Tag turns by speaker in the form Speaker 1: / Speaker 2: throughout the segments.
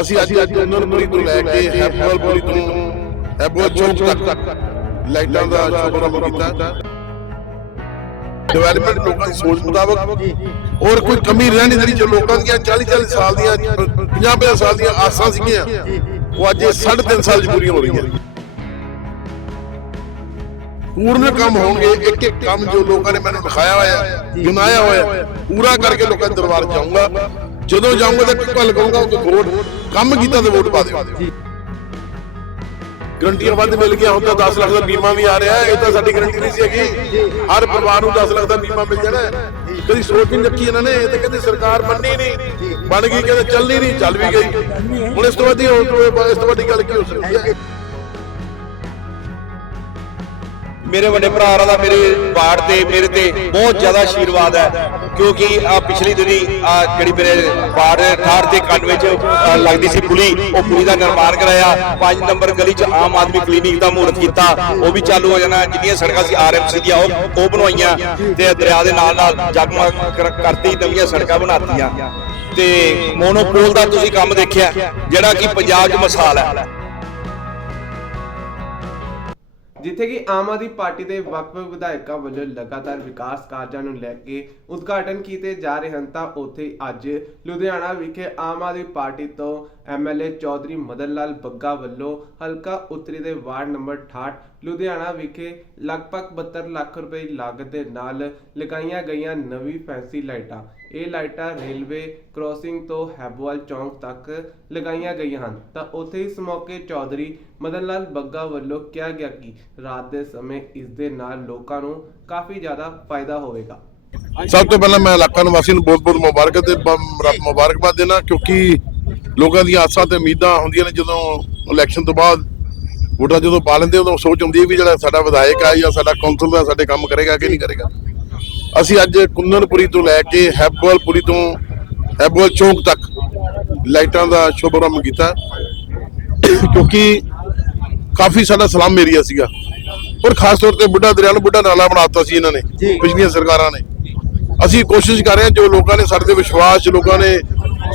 Speaker 1: ਅਸੀਂ ਅੱਜ ਕੁੰਦਨਪੁਰੀ ਤੋਂ ਲੈ ਕੇ ਹੈਪਲਪੁਰੀ ਤੋਂ ਹੈਪਲ ਚੌਕ ਤੱਕ ਲਾਈਟਾਂ ਦਾ ਸ਼ੁਭਾਰੰਭ ਕੀਤਾ ਡਿਵੈਲਪਮੈਂਟ ਲੋਕਾਂ ਦੀ ਸੋਚ ਮੁਤਾਬਕ ਔਰ ਕੋਈ ਕਮੀ ਰਹਿ ਨਹੀਂ ਜਿਹੜੀ ਜੋ ਲੋਕਾਂ ਦੀਆਂ 40 40 ਸਾਲ ਦੀਆਂ 50 50 ਸਾਲ ਦੀਆਂ ਆਸਾਂ ਸੀਗੀਆਂ। ਉਹ ਅੱਜ ਇਹ 3.5 ਸਾਲ 'ਚ ਪੂਰੀਆਂ ਹੋ। ਰਹੀਆਂ ਪੂਰਨ ਕੰਮ ਹੋਣਗੇ ਇੱਕ ਇੱਕ ਕੰਮ ਜੋ ਲੋਕਾਂ ਨੇ ਮੈਨੂੰ ਦਿਖਾਇਆ ਹੋਇਆ ਗਿਣਾਇਆ ਹੋਇਆ। ਪੂਰਾ ਕਰਕੇ ਲੋਕਾਂ ਦੇ ਦਰਬਾਰ ਜਾਊਂਗਾ। ਜਦੋਂ ਜਾਊਂਗਾ ਤਾਂ ਇੱਕ ਗੱਲ ਕਹੂੰਗਾ ਕਿ ਵੋਟ ਕੰਮ ਕੀਤਾ ਤੇ ਵੋਟ ਪਾ ਦਿਓ। ਗਰੰਟੀਆਂ ਵੱਧ ਮਿਲ ਗਿਆ ਹੁਣ ਤਾਂ 10 ਲੱਖ ਦਾ ਬੀਮਾ ਵੀ ਆ ਰਿਹਾ ਇਹ ਤਾਂ ਸਾਡੀ ਗਰੰਟੀ ਨਹੀਂ ਸੀ ਹੈਗੀ। ਹਰ ਪਰਿਵਾਰ ਨੂੰ 10 ਲੱਖ ਦਾ ਬੀਮਾ ਮਿਲ ਜਾਣਾ। ਕਦੀ ਸੋਚ ਨਹੀਂ ਰੱਖੀ ਇਹਨਾਂ ਨੇ ਇਹ ਤਾਂ ਕਹਿੰਦੇ ਸਰਕਾਰ ਮੰਨੀ ਨਹੀਂ ਬਣ ਗਈ ਕਹਿੰਦੇ ਚੱਲਣੀ ਨਹੀਂ ਚੱਲ ਵੀ ਗਈ। ਹੁਣ ਇਸ ਤੋਂ ਹੋਰ ਇਸ ਤੋਂ ਵੱਡੀ ਗੱਲ ਕੀ ਹੋ ਸਕਦੀ ਹੈ?
Speaker 2: ਮੇਰੇ ਵੱਡੇ ਭਰਾ ਦਾ ਮੇਰੇ ਬਾੜ ਤੇ, ਮੇਰੇ ਤੇ ਬਹੁਤ ਜ਼ਿਆਦਾ ਆਸ਼ੀਰਵਾਦ ਹੈ, ਕਿਉਂਕਿ ਆ ਪਿਛਲੀ ਦਿਨੀ ਆ ਜਿਹੜੀ ਮੇਰੇ ਬਾੜ ਠਾੜ ਤੇ ਕੰਨ ਵਿੱਚ ਲੱਗਦੀ ਸੀ ਪੁਲੀ ਉਹ ਪੁਲੀ ਦਾ ਨਿਰਮਾਣ ਕਰਾਇਆ 5 ਨੰਬਰ ਗਲੀ 'ਚ ਆਮ ਆਦਮੀ ਕਲੀਨਿਕ ਦਾ ਮਹੂਰਤ ਕੀਤਾ, ਉਹ ਵੀ ਚਾਲੂ ਹੋ ਜਾਣਾ, ਜਿੰਨੀਆਂ ਸੜਕਾਂ ਸੀ ਆਰਐਮਸੀ ਦੀਆਂ, ਉਹ ਉਹ ਬਣਵਾਈਆਂ, ਤੇ ਦਰਿਆ ਦੇ ਨਾਲ ਨਾਲ ਜਗਮਗ ਕਰਤੀ, ਨਵੀਆਂ ਸੜਕਾਂ ਬਣਾਤੀਆਂ। ਤੇ ਮੋਨੋਪੋਲ ਦਾ ਤੁਸੀਂ ਕੰਮ ਦੇਖਿਆ, ਜਿਹੜਾ ਕਿ ਪੰਜਾਬ 'ਚ ਮਿਸਾਲ ਹੈ।
Speaker 3: ਜਿੱਥੇ ਕਿ ਆਮ ਆਦਮੀ ਪਾਰਟੀ ਦੇ ਵੱਖ-ਵੱਖ ਵਿਧਾਇਕਾਂ ਵੱਲੋਂ ਲਗਾਤਾਰ ਵਿਕਾਸ ਕਾਰਜਾਂ ਨੂੰ ਲੈ ਕੇ ਉਦਘਾਟਨ ਕੀਤੇ ਜਾ ਰਹੇ ਹਨ, ਤਾਂ ਉੱਥੇ ਅੱਜ ਲੁਧਿਆਣਾ ਵਿਖੇ ਆਮ ਆਦਮੀ ਪਾਰਟੀ ਤੋਂ ਐਮਐਲਏ ਚੌਧਰੀ ਮਦਨ ਲਾਲ ਬੱਗਾ ਵੱਲੋਂ ਹਲਕਾ ਉੱਤਰੀ ਦੇ ਵਾਰਡ ਨੰਬਰ 68 ਲੁਧਿਆਣਾ ਵਿਖੇ ਲਗਭਗ 72 ਲੱਖ ਰੁਪਏ ਦੀ ਲਾਗਤ ਦੇ ਨਾਲ ਲਗਾਈਆਂ ਗਈਆਂ ਨਵੀਂ ਫੈਂਸੀ ਲਾਈਟਾਂ। ਇਹ ਲਾਈਟਾਂ ਰੇਲਵੇ ਕ੍ਰੋਸਿੰਗ ਤੋਂ ਹੈਬੋਵਾਲ ਚੌਂਕ ਤੱਕ ਲਗਾਈਆਂ ਗਈਆਂ ਹਨ। ਤਾਂ ਉੱਥੇ ਇਸ ਮੌਕੇ ਚੌਧਰੀ ਮਦਨ ਲਾਲ ਬੱਗਾ ਵੱਲੋਂ ਕਿਹਾ ਗਿਆ ਕਿ ਰਾਤ ਦੇ ਸਮੇਂ ਇਸ ਦੇ ਨਾਲ ਲੋਕਾਂ ਨੂੰ ਕਾਫੀ ਜ਼ਿਆਦਾ ਫਾਇਦਾ ਹੋਵੇਗਾ।
Speaker 1: ਸਭ ਤੋਂ ਪਹਿਲਾਂ ਮੈਂ ਇਲਾਕਾ ਨਿਵਾਸੀ ਨੂੰ ਬਹੁਤ ਬਹੁਤ ਮੁਬਾਰਕ ਤੇ ਮੁਬਾਰਕਬਾਦ ਦੇਣਾ, ਕਿਉਂਕਿ ਲੋਕਾਂ ਦੀਆਂ ਆਸਾਂ ਤੇ ਉਮੀਦਾਂ ਹੁੰਦੀਆਂ ਨੇ ਜਦੋਂ ਇਲੈਕਸ਼ਨ ਤੋਂ ਬਾਅਦ ਵੋਟਾਂ ਜਦੋਂ ਪਾ ਲੈਂਦੇ ਉਦੋਂ ਸੋਚ ਹੁੰਦੀ ਹੈ ਵੀ ਜਿਹੜਾ ਸਾਡਾ ਵਿਧਾਇਕ ਆ ਜਾਂ ਸਾਡਾ ਕੌਂਸਲ ਦਾ ਸਾਡੇ ਕੰਮ ਕਰੇਗਾ ਕਿ ਨਹੀਂ ਕਰੇਗਾ। ਅਸੀਂ ਅੱਜ ਕੁੰਦਨਪੁਰੀ ਤੋਂ ਲੈ ਕੇ ਹੈਬੋਲਪੁਰੀ ਤੋਂ ਹੈਬੋਲ ਚੌਂਕ ਤੱਕ ਲਾਈਟਾਂ ਦਾ ਸ਼ੁਭਾਰੰਭ ਕੀਤਾ। ਕਿਉਂਕਿ ਕਾਫੀ ਸਾਡਾ ਸਲਮ ਏਰੀਆ ਸੀਗਾ। ਔਰ ਖਾਸ ਤੌਰ ਤੇ ਬੁੱਢਾ ਦਰਿਆ ਨੂੰ ਬੁੱਢਾ ਨਾਲਾ ਬਣਾਤਾ ਸੀ ਇਹਨਾਂ ਨੇ ਪਿਛਲੀਆਂ ਸਰਕਾਰਾਂ ਨੇ। ਅਸੀਂ ਕੋਸ਼ਿਸ਼ ਕਰ ਰਹੇ ਹਾਂ ਜੋ ਲੋਕਾਂ ਨੇ ਸਾਡੇ ਤੇ ਵਿਸ਼ਵਾਸ ਲੋਕਾਂ ਨੇ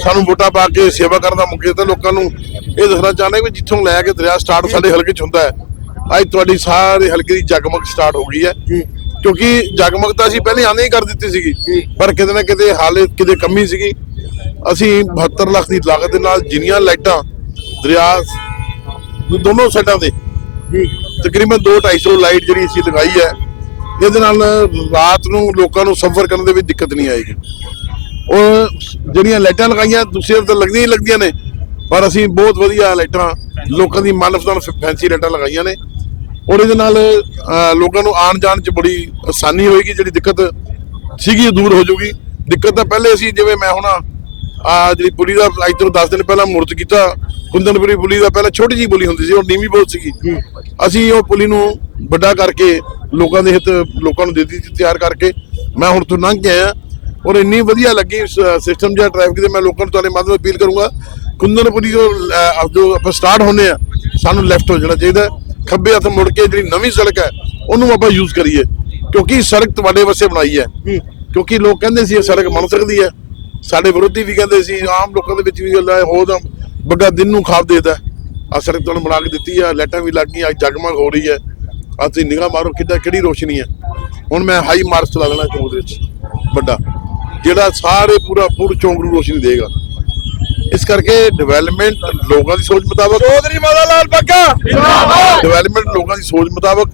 Speaker 1: ਸਾਨੂੰ ਵੋਟਾਂ ਪਾ ਕੇ ਸੇਵਾ ਕਰਨ ਦਾ ਮੌਕਾ ਦਿੱਤਾ ਲੋਕਾਂ ਨੂੰ। ਇਹ ਦੱਸਣਾ ਚਾਹੁੰਦੇ ਵੀ ਜਿੱਥੋਂ ਲੈ ਕੇ ਦਰਿਆ ਸਟਾਰਟ ਸਾਡੇ ਹਲਕੇ 'ਚ ਹੁੰਦਾ ਹੈ। ਅੱਜ ਤੁਹਾਡੀ ਸਾਰੇ ਹਲਕੇ ਦੀ ਜਗਮਗ ਸਟਾਰਟ ਹੋ ਗਈ ਹੈ। ਕਿਉਂਕਿ ਜਗਮਗ ਤਾਂ ਅਸੀਂ ਪਹਿਲੇ ਆਨੇ ਹੀ ਕਰ ਦਿੱਤੀ ਸੀਗੀ। ਪਰ ਕਿਤੇ ਨਾ ਕਿਤੇ ਹਾਲੇ ਕਿਤੇ ਕਮੀ ਸੀਗੀ। ਅਸੀਂ 72 ਲੱਖ ਦੀ ਲਾਗਤ ਦੇ ਨਾਲ ਜਿੰਨੀਆਂ ਲਾਈਟਾਂ ਦਰਿਆ ਦੋਨੋਂ ਸਾਈਡਾਂ ਦੇ ਤਕਰੀਬਨ 2-250 ਲਾਈਟ ਜਿਹੜੀ ਅਸੀਂ ਲਗਾਈ ਹੈ ਇਹਦੇ ਨਾਲ ਰਾਤ ਨੂੰ ਲੋਕਾਂ ਨੂੰ ਸਫ਼ਰ ਕਰਨ ਦੇ ਵਿੱਚ ਦਿੱਕਤ ਨਹੀਂ ਆਏਗੀ। ਉਹ ਜਿਹੜੀਆਂ ਲਾਈਟਾਂ ਲਗਾਈਆਂ ਦੂਸਰੇ ਤਾਂ ਲੱਗਦੀਆਂ ਹੀ ਲੱਗਦੀਆਂ ਨੇ। ਪਰ ਅਸੀਂ ਬਹੁਤ ਵਧੀਆ ਲਾਈਟਾਂ, ਲੋਕਾਂ ਦੀ ਮਨਪਸੰਦ ਫੈਂਸੀ ਲਾਈਟਾਂ ਲਗਾਈਆਂ ਨੇ। ਔਰ ਇਹਦੇ ਨਾਲ ਲੋਕਾਂ ਨੂੰ ਆਉਣ ਜਾਣ 'ਚ ਬੜੀ ਆਸਾਨੀ ਹੋਏਗੀ, ਜਿਹੜੀ ਦਿੱਕਤ ਸੀਗੀ ਉਹ ਦੂਰ ਹੋ ਜਾਊਗੀ। ਦਿੱਕਤ ਤਾਂ ਪਹਿਲੇ ਸੀ, ਜਿਵੇਂ ਮੈਂ ਹੁਣ, ਆ, ਜਿਹੜੀ ਪੁਲੀ ਦਾ, ਅੱਜ ਤੋਂ 10 ਦਿਨ ਪਹਿਲਾਂ ਮੁਰਤ ਕੀਤਾ। ਕੁੰਦਨਪੁਰੀ ਪੁਲੀ ਦਾ ਪਹਿਲਾਂ ਛੋਟੀ ਜੀ ਪੁਲੀ ਹੁੰਦੀ ਸੀ, ਉਹ ਨੀਵੀਂ ਬਹੁਤ ਸੀਗੀ। ਅਸੀਂ ਉਹ ਪੁਲੀ ਨੂੰ ਵੱਡਾ ਕਰਕੇ, ਲੋਕਾਂ ਦੇ ਹਿੱਤ, ਲੋਕਾਂ ਨੂੰ ਦੇ ਦਿੱਤੀ ਤਿਆਰ ਕਰਕੇ। ਮੈਂ ਹੁਣ ਤੋਂ ਲੰਘ ਕੇ ਆਇਆ। ਔਰ ਇੰਨੀ ਵਧੀਆ ਲੱਗੀ ਸਿਸਟਮ ਜਿਹਾ ਟ੍ਰੈਫਿਕ ਦੇ ਮੈਂ ਲੋਕਾਂ ਨੂੰ ਤੁਹਾਡੇ ਮਾਧਿਅਮ ਅਪੀਲ ਕਰੂੰਗਾ। ਕੁੰਦਨਪੁਰੀ ਜੋ ਜੋ ਆਪਾਂ ਸਟਾਰਟ ਹੁੰਨੇ ਆ ਸਾਨੂੰ ਲੈਫਟ ਹੋ ਜਾਣਾ ਚਾਹੀਦਾ। ਖੱਬੇ ਹੱਥ ਮੁੜ ਕੇ ਜਿਹੜੀ ਨਵੀਂ ਸੜਕ ਹੈ ਉਹਨੂੰ ਆਪਾਂ ਯੂਜ਼ ਕਰੀਏ। ਕਿਉਂਕਿ ਸੜਕ ਤੁਹਾਡੇ ਵਾਸਤੇ ਬਣਾਈ ਹੈ। ਕਿਉਂਕਿ ਲੋਕ ਕਹਿੰਦੇ ਸੀ ਇਹ ਸੜਕ ਬਣ ਸਕਦੀ ਹੈ। ਸਾਡੇ ਵਿਰੋਧੀ ਵੀ ਕਹਿੰਦੇ ਸੀ ਆਮ ਲੋਕਾਂ ਦੇ ਵਿੱਚ ਵੀ ਗੱਲ ਹੈ ਹੋ ਤਾਂ ਬੱਗਾ ਦਿਨ ਨੂੰ ਖਾਬ ਦੇਦਾ ਆ ਸੜਕ ਤੁਹਾਨੂੰ ਬਣਾ ਕੇ ਦਿੱਤੀ ਆ ਲਾਈਟਾਂ ਵੀ ਲੱਗ ਗਈਆਂ ਅੱਜ ਜਗਮਗ ਹੋ ਰਹੀ ਹੈ। ਆ ਤੁਸੀਂ ਨਿਗਾਹ ਮਾਰੋ ਕਿੱਦਾਂ ਕਿਹੜੀ ਰੋਸ਼ਨੀ ਹੈ। ਹੁਣ ਮੈਂ ਹਾਈ ਮਾਰਚ ਚਲਾ ਦੇਣਾ ਚੌਂਕ ਦੇ ਵਿੱਚ ਵੱਡਾ। ਜਿਹੜਾ ਸਾਰੇ ਪੂਰਾ ਪੂਰ ਚੌਂਕ ਨੂੰ ਰੋਸ਼ਨੀ ਦੇਗਾ। ਇਸ ਕਰਕੇ ਡਿਵੈਲਪਮੈਂਟ ਲੋਕਾਂ ਦੀ ਸੋਚ ਮੁਤਾਬਕ
Speaker 2: ਚੌਧਰੀ ਮਦਨ ਲਾਲ ਬੱਗਾ।
Speaker 1: ਡਿਵੈਲਪਮੈਂਟ ਲੋਕਾਂ ਦੀ ਸੋਚ ਮੁਤਾਬਕ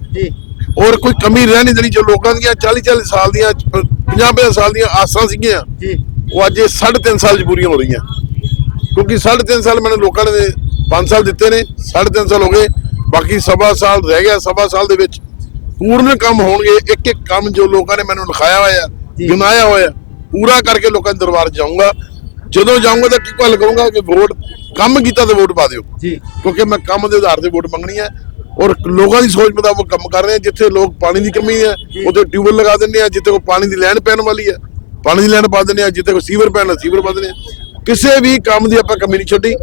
Speaker 1: ਔਰ ਕੋਈ ਕਮੀ ਰਹਿ ਨਹੀਂ ਦੇਣੀ ਜੋ ਲੋਕਾਂ ਦੀਆਂ 40 40 ਸਾਲ ਦੀਆਂ 50 50 ਸਾਲ ਦੀਆਂ ਆਸਾਂ ਸੀਗੀਆਂ। ਉਹ ਅੱਜ ਇਹ 3.5 ਸਾਲ ਚ ਪੂਰੀਆਂ ਹੋ ਰਹੀਆਂ। ਕਿਉਂਕਿ 3.5 ਸਾਲ ਮੈਨੂੰ ਲੋਕਾਂ ਨੇ 5 ਸਾਲ ਦਿੱਤੇ ਨੇ 3.5 ਸਾਲ ਹੋ ਗਏ। ਬਾਕੀ ਸਵਾ ਸਾਲ ਰਹਿ ਗਿਆ ਸਵਾ ਸਾਲ ਦੇ ਵਿੱਚ। ਪੂਰਨ ਕੰਮ ਹੋਣਗੇ ਇੱਕ ਇੱਕ ਕੰਮ ਜੋ ਲੋਕਾਂ ਨੇ ਮੈਨੂੰ ਲਿਖਾਇਆ ਹੋਇਆ ਗਿਣਾਇਆ ਹੋਇਆ। ਪੂਰਾ ਕਰਕੇ ਲੋਕਾਂ ਦੇ ਦਰਬਾਰ ਜਾਊਂਗਾ। ਜਦੋਂ ਜਾਊਂਗਾ ਤਾਂ ਇੱਕ ਗੱਲ ਕਰੂੰਗਾ ਕਿ ਵੋਟ ਕੰਮ ਕੀਤਾ ਤੇ ਵੋਟ ਪਾ ਦਿਓ। ਕਿਉਂਕਿ ਮੈਂ ਕੰਮ ਦੇ ਆਧਾਰ ਤੇ ਵੋਟ ਮੰਗਣੀ ਹੈ ਔਰ ਲੋਕਾਂ ਦੀ ਸੋਚ ਮੁਤਾਬਕ ਕੰਮ ਕਰ ਰਹੇ ਹਾਂ ਜਿੱਥੇ ਲੋਕ ਪਾਣੀ ਦੀ ਕਮੀ ਹੈ ਉੱਥੇ ਟਿਊਬਲ ਲਗਾ ਦਿੰਦੇ ਆ ਜਿੱਥੇ ਕੋਈ ਪਾਣੀ ਦੀ ਲੈਣ ਪੈਣ ਵਾਲੀ ਹੈ। ਪਾਣੀ ਦੀ ਲੈਣ ਪਾ ਦਿੰਦੇ ਆ ਜਿੱਥੇ ਕੋਈ ਸੀਵਰ ਪੈਣਾ ਸੀਵਰ ਪਾ ਦਿੰਦੇ ਆ ਕਿਸੇ ਵੀ ਕੰਮ ਦੀ ਆਪਾਂ ਕਮੀ ਨਹੀਂ ਛੱਡੀ।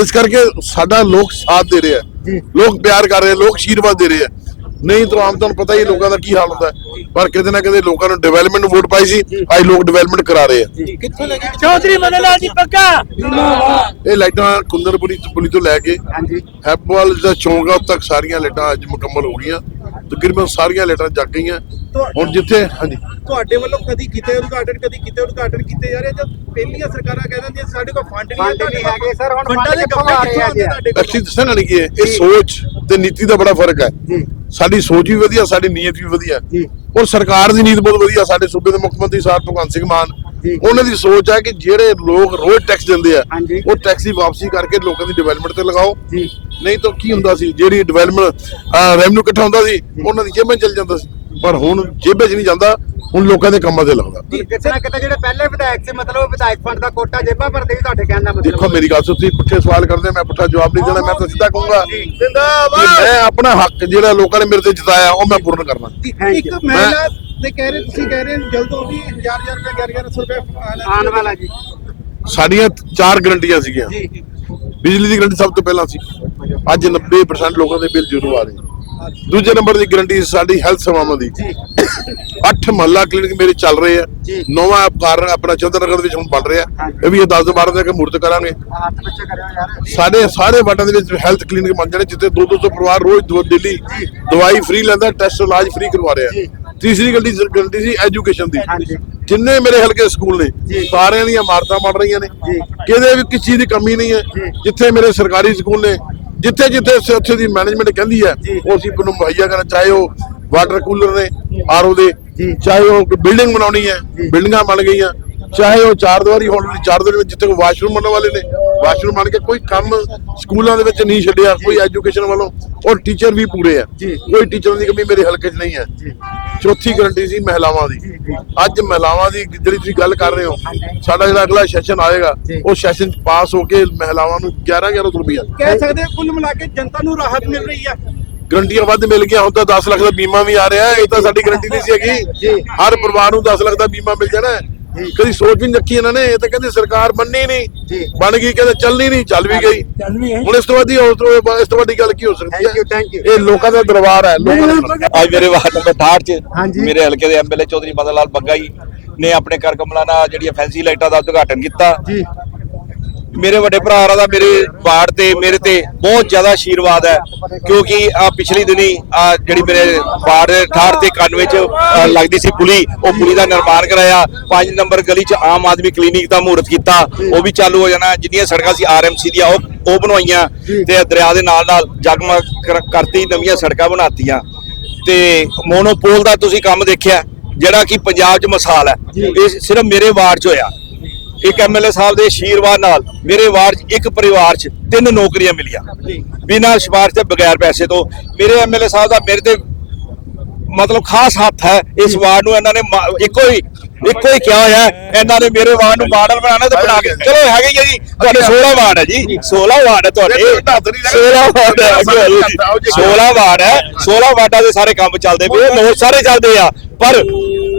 Speaker 1: ਇਸ ਕਰਕੇ ਸਾਡਾ ਲੋਕ ਸਾਥ ਦੇ ਰਿਹਾ ਲੋਕ ਪਿਆਰ ਕਰ ਰਹੇ ਲੋਕ ਆਸ਼ੀਰਵਾਦ ਦੇ ਰਹੇ ਆ ਨਹੀਂ ਤਾਂ ਆਮ ਤੁਹਾਨੂੰ ਪਤਾ ਹੀ ਲੋਕਾਂ ਦਾ ਕੀ ਹਾਲ ਹੁੰਦਾ ਪਰ ਕਿਤੇ ਨਾ ਕਿਤੇ ਲੋਕਾਂ ਨੂੰ ਡਿਵੈਲਪਮੈਂਟ ਨੂੰ ਵੋਟ ਪਾਈ ਸੀ ਅੱਜ ਲੋਕ ਡਿਵੈਲਪਮੈਂਟ ਕਰਾ ਰਹੇ ਆ।
Speaker 4: ਕਿੱਥੋਂ ਲੱਗੀ
Speaker 5: ਚੌਧਰੀ ਮਦਨ ਲਾਲ ਜੀ ਪੱਕਾ?
Speaker 1: ਇਹ ਲਾਈਟਾਂ ਕੁੰਦਰਪੁਰੀ ਤੋਂ ਪੁਲੀ ਤੋਂ ਲੈ ਕੇ
Speaker 4: ਹਾਂਜੀ।
Speaker 1: ਹੈਪਵਾਲ ਦਾ ਚੌਂਕ ਆ ਉੱਥੇ ਤੱਕ ਸਾਰੀਆਂ ਲਾਈਟਾਂ ਅੱਜ ਮੁਕੰਮਲ ਹੋ ਗਈਆਂ। ਤਕਰੀਬਨ ਸਾਰੀਆਂ ਲਾਈਟਾਂ ਜਗ ਗਈਆਂ। ਹੁਣ ਜਿੱਥੇ ਹਾਂਜੀ।
Speaker 4: ਤੁਹਾਡੇ ਵੱਲੋਂ ਕਦੀ ਕੀਤੇ ਉਦਘਾਟਨ ਕਦੀ ਕੀਤੇ ਉਦਘਾਟਨ ਕੀਤੇ ਜਾ ਰਹੇ ਜਦ ਪਹਿਲੀਆਂ ਸਰਕਾਰਾਂ ਕਹਿ ਦਿੰਦੀਆਂ ਸਾਡੇ ਕੋਲ ਫੰਡ ਨਹੀਂ
Speaker 6: ਹੈਗੇ ਸਰ, ਹੁਣ
Speaker 4: ਫੰਡਾਂ ਦੇ
Speaker 6: ਕਿੱਥੋਂ
Speaker 4: ਗੱਪੇ
Speaker 6: ਆ ਰਹੇ
Speaker 4: ਕਿੱਥੋਂ ਆਉਂਦੇ
Speaker 6: ਆ
Speaker 4: ਤੁਹਾਡੇ ਕੋਲ?
Speaker 1: ਅਸੀਂ ਦੱਸਣਾ ਨਹੀਂ ਕੀ ਹੈ ਇਹ ਸੋਚ ਤੇ ਨੀਤੀ ਦਾ ਬੜਾ ਫ਼ਰਕ ਹੈ। ਸਾਡੀ ਸੋਚ ਵੀ ਵਧੀਆ ਸਾਡੀ ਨੀਅਤ ਵੀ ਵਧੀਆ।
Speaker 4: ਜੀ।
Speaker 1: ਔਰ ਸਰਕਾਰ ਦੀ ਨੀਤ ਬਹੁਤ ਵਧੀਆ ਸਾਡੇ ਸੂਬੇ ਦੇ ਮੁੱਖ ਮੰਤਰੀ ਸਾਹਿਬ ਭਗਵੰਤ ਸਿੰਘ ਮਾਨ। ਉਹਨਾਂ ਦੀ ਸੋਚ ਹੈ ਕਿ ਜਿਹੜੇ ਲੋਕ ਰੋਜ਼ ਟੈਕਸ ਦਿੰਦੇ ਆ। ਉਹ ਟੈਕਸ ਦੀ ਵਾਪਸੀ ਕਰਕੇ ਲੋਕਾਂ ਦੀ ਡਿਵੈਲਪਮੈਂਟ ਤੇ ਲਗਾਓ।
Speaker 4: ਜੀ।
Speaker 1: ਨਹੀਂ ਤਾਂ ਕੀ ਹੁੰਦਾ ਸੀ ਜਿਹੜੀ ਡਿਵੈਲਪਮੈਂਟ ਰੈਵਨਿਊ ਇਕੱਠਾ ਹੁੰਦਾ ਸੀ ਉਹਨਾਂ ਦੀ ਜੇਬਾਂ ਚਲ ਜਾਂਦਾ ਸੀ। ਪਰ ਹੁਣ ਜੇਬਾਂ 'ਚ ਨਹੀਂ ਜਾਂਦਾ। ਹੁਣ ਲੋਕਾਂ ਦੇ ਕੰਮਾਂ ਤੇ ਲੱਗਦਾ।
Speaker 6: ਕਿਤੇ ਨਾ ਕਿਤੇ ਜਿਹੜੇ ਪਹਿਲੇ ਵਿਧਾਇਕ ਸੀ ਮਤਲਬ ਵਿਧਾਇਕ ਫੰਡ ਦਾ ਕੋਟਾ ਜੇਬਾਂ ਭਰਦੇ ਵੀ ਤੁਹਾਡੇ ਕਹਿਣ ਦਾ ਮਤਲਬ
Speaker 1: ਦੇਖੋ ਮੇਰੀ ਗੱਲ ਸੁਣ ਤੁਸੀਂ ਪੁੱਠੇ ਸਵਾਲ ਕਰਦੇ ਮੈਂ ਪੁੱਠਾ ਜਵਾਬ ਨਹੀਂ ਦੇਣਾ ਮੈਂ ਤਾਂ ਸਿੱਧਾ ਕਹੂੰਗਾ ਮੈਂ ਆਪਣਾ ਹੱਕ ਜਿਹੜਾ ਲੋਕਾਂ ਨੇ ਮੇਰੇ ਤੇ ਜਿਤਾਇਆ ਉਹ ਮੈਂ ਪੂਰਨ ਕਰਨਾ।
Speaker 4: ਇੱਕ ਮਹਿਲਾ ਤੇ ਕਹਿ ਰਹੇ ਤੁਸੀਂ ਕਹਿ ਰਹੇ ਜਲਦ ਉਹ ਵੀ 1000 1000 ਰੁਪਏ 1100 ਰੁਪਏ
Speaker 6: ਆਉਣ ਵਾਲਾ ਜੀ।
Speaker 1: ਸਾਡੀਆਂ ਚਾਰ ਗਰੰਟੀਆਂ ਸੀਗੀਆਂ। ਬਿਜਲੀ ਦੀ ਗਰੰਟੀ ਸਭ ਤੋਂ ਪਹਿਲਾਂ ਸੀ। ਅੱਜ 90% ਲੋਕਾਂ ਦੇ ਬਿੱਲ ਜ਼ੀਰੋ ਆ ਰਹੇ ਦੂਜੇ ਨੰਬਰ ਦੀ ਗਰੰਟੀ ਸਾਡੀ ਹੈਲਥ ਸੇਵਾਵਾਂ ਦੀ। ਅੱਠ ਮਹੱਲਾ ਕਲੀਨਿਕ ਮੇਰੇ ਚੱਲ ਰਹੇ ਆ। ਨੌਵਾਂ ਕਾਰਨ ਆਪਣਾ ਚੰਦਰਨਗਰ ਵਿੱਚ ਹੁਣ ਬਣ ਰਿਹਾ। ਇਹ ਵੀ ਇਹ 10 ਤੋਂ 12 ਤੱਕ ਮੂਰਤ ਕਰਾਂਗੇ। ਸਾਡੇ ਸਾਰੇ ਵਾਰਡਾਂ ਦੇ ਵਿੱਚ ਹੈਲਥ ਕਲੀਨਿਕ ਬਣ ਜਾਣੇ ਜਿੱਥੇ 2-200 ਪਰਿਵਾਰ ਰੋਜ਼ ਦੋ ਦਿੱਲੀ ਦਵਾਈ ਫ੍ਰੀ ਲੈਂਦਾ ਟੈਸਟ ਇਲਾਜ ਫ੍ਰੀ ਕਰਵਾ ਰਿਹਾ। ਤੀਸਰੀ ਗਲਤੀ ਗਲਤੀ ਸੀ ਐਜੂਕੇਸ਼ਨ ਦੀ। ਜਿੰਨੇ ਮੇਰੇ ਹਲਕੇ ਸਕੂਲ ਨੇ ਸਾਰਿਆਂ ਦੀਆਂ ਇਮਾਰਤਾਂ ਬਣ ਰਹੀਆਂ ਨੇ। ਕਿਤੇ ਵੀ ਕਿਸੇ ਚੀਜ਼ ਦੀ ਕਮੀ ਨਹੀਂ ਹੈ। ਜਿੱਥੇ ਮੇਰੇ ਸਰਕਾਰੀ ਸਕੂਲ ਨੇ ਜਿੱਥੇ ਜਿੱਥੇ ਉੱਥੇ ਦੀ ਮੈਨੇਜਮੈਂਟ ਕਹਿੰਦੀ ਹੈ ਉਹ ਅਸੀਂ ਨੂੰ ਮੁਹੱਈਆ ਕਰਨਾ ਚਾਹੇ ਉਹ ਵਾਟਰ ਕੂਲਰ ਨੇ ਆਰਓ ਦੇ ਚਾਹੇ ਉਹ ਬਿਲਡਿੰਗ ਬਣਾਉਣੀ ਹੈ ਬਿਲਡਿੰਗਾਂ ਬਣ ਗਈਆਂ ਚਾਹੇ ਉਹ ਚਾਰ ਦੀਵਾਰੀ ਹੋਣ ਵਾਲੀ ਚਾਰ ਦੀਵਾਰੀ ਵਿੱਚ ਜਿੱਥੇ ਕੋਈ ਵਾਸ਼ਰੂਮ ਬਣਨ ਵਾਲੇ ਨੇ ਵਾਸ਼ਰੂਮ ਬਣ ਕੇ ਕੋਈ ਕੰਮ ਸਕੂਲਾਂ ਦੇ ਵਿੱਚ ਨਹੀਂ ਛੱਡਿਆ ਕੋਈ ਐਜੂਕੇਸ਼ਨ ਵੱਲੋਂ ਔਰ ਟੀਚਰ ਵੀ ਪੂਰੇ ਆ। ਕੋਈ ਟੀਚਰਾਂ ਦੀ ਕਮੀ ਮੇਰੇ ਹਲਕੇ 'ਚ ਨਹੀਂ ਹੈ। ਚੌਥੀ ਗਰੰਟੀ ਸੀ ਮਹਿਲਾਵਾਂ ਦੀ। ਅੱਜ ਮਹਿਲਾਵਾਂ ਦੀ ਜਿਹੜੀ ਤੁਸੀਂ ਗੱਲ ਕਰ ਰਹੇ ਹੋ ਸਾਡਾ ਜਿਹੜਾ ਅਗਲਾ ਸੈਸ਼ਨ ਆਏਗਾ ਉਹ ਸੈਸ਼ਨ ਪਾਸ ਹੋ ਕੇ ਮਹਿਲਾਵਾਂ ਨੂੰ 11 11 ਰੁਪਈਆ।
Speaker 4: ਕਹਿ ਸਕਦੇ ਹਾਂ ਕੁੱਲ ਮਿਲਾ ਕੇ ਜਨਤਾ ਨੂੰ ਰਾਹਤ ਮਿਲ ਰਹੀ ਹੈ
Speaker 1: ਗਰੰਟੀਆਂ ਵੱਧ ਮਿਲ ਗਿਆ ਹੁਣ ਤਾਂ 10 ਲੱਖ ਦਾ ਬੀਮਾ ਵੀ ਆ ਰਿਹਾ ਹੈ। ਇਹ ਤਾਂ ਸਾਡੀ ਗਰੰਟੀ ਨਹੀਂ ਸੀ ਹੈਗੀ। ਹਰ ਪਰਿਵਾਰ ਨੂੰ 10 ਲੱਖ ਦਾ ਬੀਮਾ ਮਿਲ ਜਾਣਾ ਹੈ। ਕਦੀ ਸੋਚ ਵੀ ਨਹੀਂ ਰੱਖੀ ਇਹਨਾਂ ਨੇ ਇਹ ਤਾਂ ਕਹਿੰਦੇ ਸਰਕਾਰ ਮੰਨੀ ਨਹੀਂ ਬਣ ਗਈ ਕਹਿੰਦੇ ਚੱਲਣੀ ਨਹੀਂ ਚੱਲ ਵੀ ਗਈ। ਹੁਣ ਇਸ ਤੋਂ ਬਾਅਦ- ਇਸ ਤੋਂ ਵੱਡੀ ਗੱਲ ਕੀ ਹੋ ਸਕਦੀ ਹੈ. ਇਹ ਲੋਕਾਂ ਦਾ ਦਰਬਾਰ ਹੈ ਲੋਕਾਂ ਦਾ
Speaker 2: ਅੱਜ ਮੇਰੇ ਵਾਰਡ ਨੰਬਰ 68 ਚ ਮੇਰੇ ਹਲਕੇ ਦੇ ਐਮਐਲਏ ਚੌਧਰੀ ਮਦਨ ਲਾਲ ਬੱਗਾ ਜੀ ਨੇ ਆਪਣੇ ਘਰ ਕਮਲਾ ਨਾਲ ਜਿਹੜੀਆਂ ਫੈਂਸੀ ਲਾਈਟਾਂ ਦਾ ਉਦਘਾਟਨ ਕੀਤਾ। ਜੀ। ਮੇਰੇ ਵੱਡੇ ਭਰਾ ਦਾ ਮੇਰੇ ਵਾਰਡ ਤੇ, ਮੇਰੇ ਤੇ ਬਹੁਤ ਜ਼ਿਆਦਾ ਆਸ਼ੀਰਵਾਦ ਹੈ, ਕਿਉਂਕਿ ਆ ਪਿਛਲੀ ਦਿਨੀ ਆ ਜਿਹੜੀ ਮੇਰੇ ਵਾਰਡ 68 ਤੇ 91 ਚ ਲੱਗਦੀ ਸੀ ਪੁਲੀ, ਉਹ ਪੁਲੀ ਦਾ ਨਿਰਮਾਣ ਕਰਾਇਆ 5 ਨੰਬਰ ਗਲੀ ਚ ਆਮ ਆਦਮੀ ਕਲੀਨਿਕ ਦਾ ਮਹੂਰਤ ਕੀਤਾ, ਉਹ ਵੀ ਚਾਲੂ ਹੋ ਜਾਣਾ, ਜਿੰਨੀਆਂ ਸੜਕਾਂ ਸੀ ਆਰਐਮਸੀ ਦੀਆਂ, ਉਹ ਉਹ ਬਣਵਾਈਆਂ ਤੇ ਦਰਿਆ ਦੇ ਨਾਲ ਨਾਲ ਜਗਮਗ ਕਰਤੀ, ਨਵੀਆਂ ਸੜਕਾਂ ਬਣਾਤੀਆਂ। ਤੇ ਮੋਨੋਪੋਲ ਦਾ ਤੁਸੀਂ ਕੰਮ ਦੇਖਿਆ, ਜਿਹੜਾ ਕਿ ਪੰਜਾਬ 'ਚ ਮਿਸਾਲ ਹੈ, ਇਹ ਸਿਰਫ ਮੇਰੇ ਵਾਰਡ 'ਚ ਹੋਇਆ। ਇੱਕ ਐਮਐਲਏ ਸਾਹਿਬ ਦੇ ਆਸ਼ੀਰਵਾਦ ਨਾਲ ਮੇਰੇ ਵਾਰਡ 'ਚ ਇੱਕ ਪਰਿਵਾਰ 'ਚ ਤਿੰਨ ਨੌਕਰੀਆਂ ਮਿਲੀਆਂ। ਬਿਨਾਂ ਸਿਫਾਰਿਸ਼ ਤੇ ਬਗੈਰ ਪੈਸੇ ਤੋਂ। ਮੇਰੇ ਐਮਐਲਏ ਸਾਹਿਬ ਦਾ ਮੇਰੇ ਤੇ ਮਤਲਬ ਖਾਸ ਹੱਥ ਹੈ। ਇਸ ਵਾਰਡ ਨੂੰ ਇਹਨਾਂ ਨੇ ਮਾ- ਇੱਕੋ ਹੀ ਇੱਕੋ ਹੀ ਕਿਹਾ ਹੋਇਆ ਹੈ, ਇਹਨਾਂ ਨੇ ਮੇਰੇ ਵਾਰਡ ਨੂੰ ਮਾਡਲ ਬਣਾਉਣਾ ਤੇ ਬਣਾ ਕੇ ਚਲੋ ਹੈਗੇ ਹੀ ਜੀ। ਤੁਹਾਡੇ 16 ਵਾਰਡ ਹੈ ਜੀ। 16 ਵਾਰਡ ਹੈ ਤੁਹਾਡੇ। 16 ਵਾਰਡ ਹੈ। ਅੱਗੇ ਆ ਜਾਓ ਜੀ। 16 ਵਾਰਡ ਹੈ। 16 ਵਾਰਡਾਂ ਦੇ ਸਾਰੇ ਕੰਮ ਚੱਲਦੇ ਪਏ। ਲੋਕ ਸਾਰੇ ਚੱਲਦੇ ਆ। ਪਰ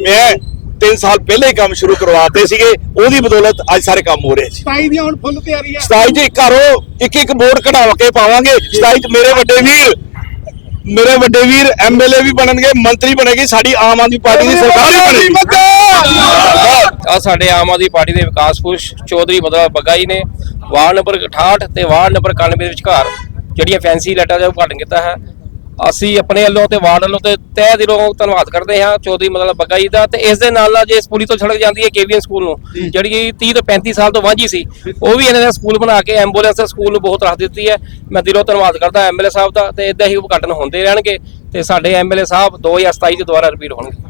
Speaker 2: ਮੈਂ 3 ਸਾਲ ਪਹਿਲੇ ਹੀ ਕੰਮ ਸ਼ੁਰੂ ਕਰਵਾਤੇ ਸੀਗੇ ਉਹਦੀ ਬਦੌਲਤ ਅੱਜ ਸਾਰੇ ਕੰਮ ਹੋ ਰਹੇ ਜੀ
Speaker 4: 27 ਦੀਆਂ ਹੁਣ ਫੁੱਲ ਤਿਆਰੀ ਹੈ
Speaker 2: 27 ਜੀ ਘਰੋਂ ਇੱਕ ਇੱਕ ਵੋਟ ਕਢਾਵਾ ਕੇ ਪਾਵਾਂਗੇ। 27 ਚ ਮੇਰੇ ਵੱਡੇ ਵੀਰ ਮੇਰੇ ਵੱਡੇ ਵੀਰ ਐਮਐਲਏ ਵੀ ਬਣਨਗੇ ਮੰਤਰੀ ਬਣੇਗੀ ਸਾਡੀ ਆਮ ਆਦਮੀ ਪਾਰਟੀ ਦੀ ਸਰਕਾਰ ਵੀ ਬਣੇਗੀ।
Speaker 7: ਆ ਸਾਡੇ ਆਮ ਆਦਮੀ ਪਾਰਟੀ ਦੇ ਵਿਕਾਸ ਪੁਰਸ਼ ਚੌਧਰੀ ਮਦਰਾ ਬੱਗਾ ਜੀ ਨੇ ਵਾਰਡ ਨੰਬਰ 68 ਤੇ ਵਾਰਡ ਨੰਬਰ 91 ਦੇ ਵਿਚਕਾਰ ਜਿਹੜੀਆਂ ਫੈਂਸੀ ਲਾਈਟਾਂ ਦਾ ਉਦਘਾਟਨ ਕੀਤਾ ਹੈ ਅਸੀਂ ਆਪਣੇ ਵੱਲੋਂ ਤੇ ਵਾਰਡ ਵੱਲੋਂ ਤੇ ਤਹਿ ਦਿਲੋਂ ਧੰਨਵਾਦ ਕਰਦੇ ਹਾਂ ਚੌਧਰੀ ਮਦਰਾ ਬੱਗਾ ਜੀ ਦਾ ਤੇ ਇਸ ਦੇ ਨਾਲ ਨਾਲ ਜੇ ਇਸ ਪੁਲੀ ਤੋਂ ਸੜਕ ਜਾਂਦੀ ਹੈ ਕੇਵੀਐਨ ਸਕੂਲ ਨੂੰ ਜਿਹੜੀ 30 ਤੋਂ 35 ਸਾਲ ਤੋਂ ਵਾਂਝੀ ਸੀ ਉਹ ਵੀ ਇਹਨਾਂ ਨੇ ਸਕੂਲ ਬਣਾ ਕੇ ਐਂਬੂਲੈਂਸ ਸਕੂਲ ਨੂੰ ਬਹੁਤ ਰਾਹਤ ਦਿੱਤੀ ਹੈ। ਮੈਂ ਦਿਲੋਂ ਧੰਨਵਾਦ ਕਰਦਾ ਐਮਐਲਏ ਸਾਹਿਬ ਦਾ ਤੇ ਇਦਾਂ ਹੀ ਉਦਘਾਟਨ ਹੁੰਦੇ ਰਹਿਣਗੇ ਤੇ ਸਾਡੇ ਐਮਐਲਏ ਸਾਹਿਬ 2027 ਚ ਦੁਬਾਰਾ ਰਿਪੀਟ ਹੋਣਗੇ।